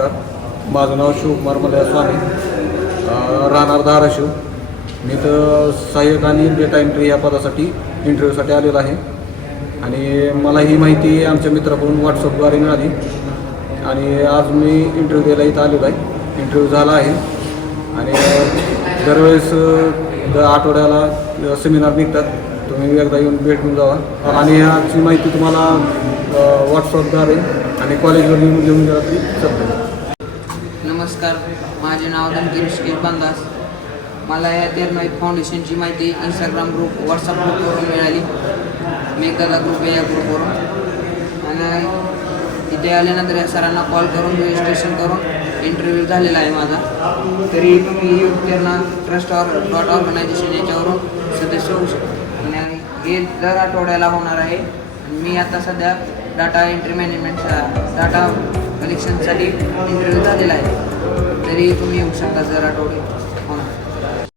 नमस्कार. माझं नाव शिवकुमार मलया स्वामी. राहणार धाराशिव. मी तर सहाय्यक आणि डेटा एंट्री या पदासाठी इंटरव्ह्यूसाठी आलेलो आहे. आणि मला ही माहिती आमच्या मित्राकडून व्हॉट्सअपद्वारे मिळाली. आणि आज मी इंटरव्ह्यू द्यायला इथं आलेलो आहे. इंटरव्ह्यू झाला आहे. आणि दरवेळेस दर आठवड्याला सेमिनार निघतात. तुम्ही एकदा येऊन भेट घेऊन जावा. आणि ह्याची माहिती तुम्हाला व्हॉट्सअपद्वारे आणि कॉलेजवर येऊन घेऊन गेला तरी नमस्कार माझे नाव धनगिरी ऋषिकेश बांदास मला या तेरनाईत फाउंडेशनची माहिती इंस्टाग्राम ग्रुप व्हॉट्सअप ग्रुपवरून मिळाली. मेघदादा ग्रुप आहे या ग्रुपवरून आणि इथे आल्यानंतर या सरांना कॉल करून रजिस्ट्रेशन करून इंटरव्ह्यू झालेला आहे माझा. तरी तुम्ही youth Terna trust or dot organisation याच्यावरून सदस्य होऊ शकता. आणि हे दर आठवड्याला होणार आहे. मी आता सध्या डाटा एंट्री मॅनेजमेंटचा डाटा कलेक्शनसाठी इंटरव्ह्यू झालेला आहे. तरी तुम्ही येऊ शकता जर आठवडे